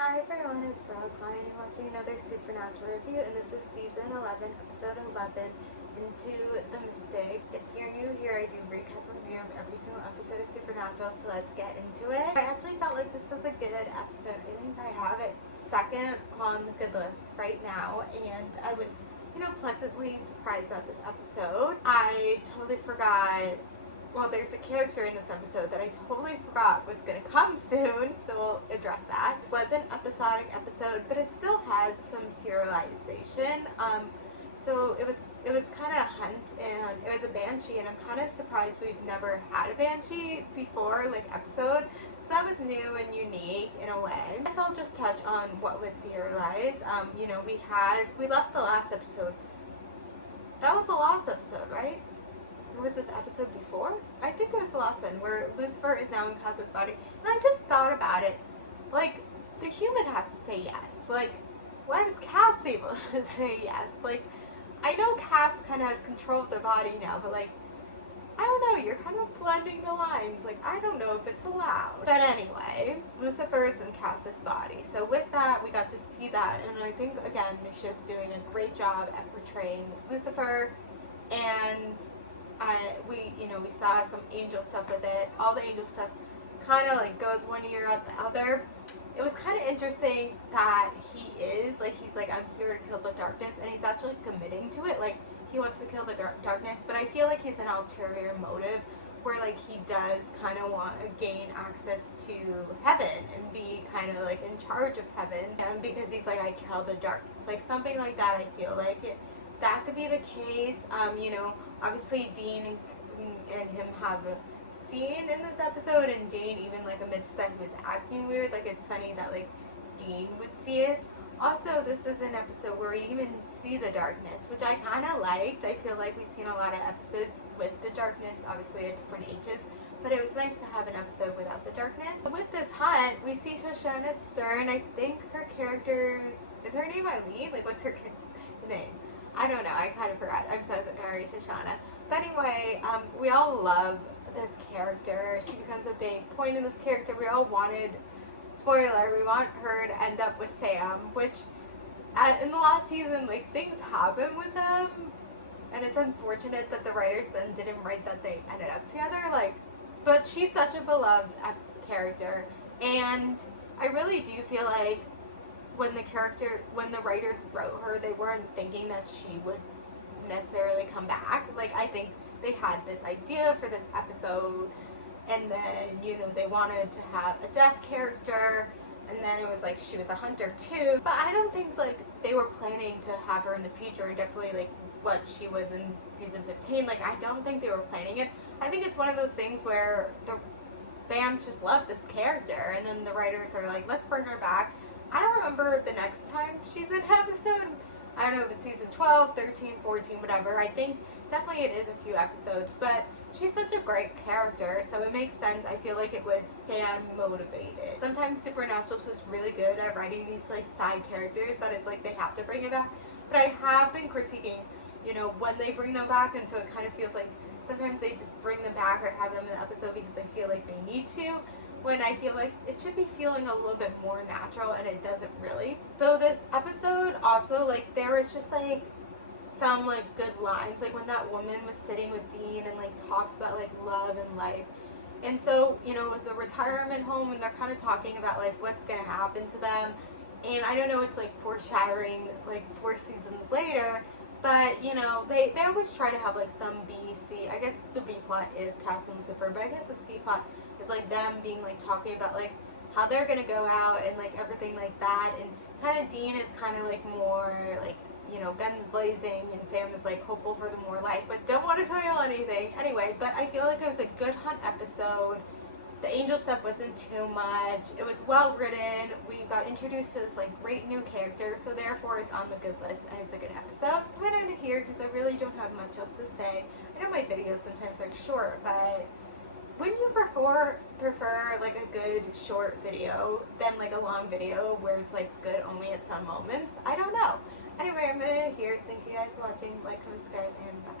Hi everyone, it's Rockline and you're watching another Supernatural review, and this is season 11, episode 11, Into the Mistake. If you're new here, I do recap review of every single episode of Supernatural, so let's get into it. I actually felt like this was a good episode. I think I have it second on the good list right now, and I was, pleasantly surprised about this episode. I totally forgot. Well, there's a character in this episode that I totally forgot was going to come soon, so we'll address that. This was an episodic episode, but it still had some serialization. So it was kind of a hunt, and it was a banshee, and I'm kind of surprised we've never had a banshee before, episode. So that was new and unique in a way. I guess I'll just touch on what was serialized. We left the last episode. That was the last episode, right? Or was it the episode before? I think it was the last one where Lucifer is now in Cass's body. And I just thought about it. The human has to say yes. Why was Cass able to say yes? I know Cass kind of has control of the body now, but I don't know, you're kind of blending the lines. I don't know if it's allowed. But anyway, Lucifer is in Cass's body. So with that, we got to see that. And I think, again, Misha's doing a great job at portraying Lucifer. And we saw some angel stuff with it. All the angel stuff kind of goes one ear out the other. It was kind of interesting that he's I'm here to kill the darkness, and he's actually committing to it. He wants to kill the darkness, but I feel like he's an ulterior motive where he does kind of want to gain access to heaven and be kind of in charge of heaven, and because he's I kill the darkness, something like that. I feel that could be the case. Obviously Dean and him have a scene in this episode, and Dean even admits that he was acting weird. It's funny that Dean would see it. Also, this is an episode where we even see the darkness, which I kind of liked. I feel like we've seen a lot of episodes with the darkness, obviously at different ages, but it was nice to have an episode without the darkness. With this hunt, we see Shoshana Stern. I think her character's, is her name Eileen? What's her name? I don't know, I kind of forgot. I'm so sorry, Shoshana. But anyway, we all love this character. She becomes a big point in this character. We all wanted, spoiler, we want her to end up with Sam, which in the last season, things happen with them. And it's unfortunate that the writers then didn't write that they ended up together. But she's such a beloved character. And I really do feel when the writers wrote her, they weren't thinking that she would necessarily come back. I think they had this idea for this episode, and then, they wanted to have a deaf character, and then it was she was a hunter too. But I don't think, they were planning to have her in the future, definitely, what she was in season 15. I don't think they were planning it. I think it's one of those things where the fans just love this character, and then the writers are let's bring her back. I don't remember the next time she's in an episode. I don't know if it's season 12, 13, 14, whatever. I think definitely it is a few episodes, but she's such a great character, so it makes sense. I feel like it was fan motivated. Sometimes Supernatural's just really good at writing these side characters that it's they have to bring it back. But I have been critiquing, when they bring them back, and so it kind of feels sometimes they just bring them back or have them in the episode because they feel they need to, when I feel it should be feeling a little bit more natural, and it doesn't really. So this episode also, there was just some good lines, when that woman was sitting with Dean and talks about love and life. And so, it was a retirement home, and they're kind of talking about what's gonna happen to them. And I don't know, it's foreshadowing 4 seasons later, but they always try to have some B, C. I guess the B plot is Cass and Lucifer, but I guess the C plot is them being talking about how they're gonna go out and everything that. And kind of Dean is kind of more guns blazing, and Sam is hopeful for the more life, but don't want to spoil anything. Anyway, but I feel it was a good hunt episode. The angel stuff wasn't too much. It was well written. We got introduced to this great new character, so therefore it's on the good list, and it's a good episode. I'm gonna end it here because I really don't have much else to say. I know my videos sometimes are short, but wouldn't you prefer a good short video than a long video where it's good only at some moments? I don't know. Anyway, I'm gonna end it here. Thank you guys for watching. Comment, subscribe, and bye.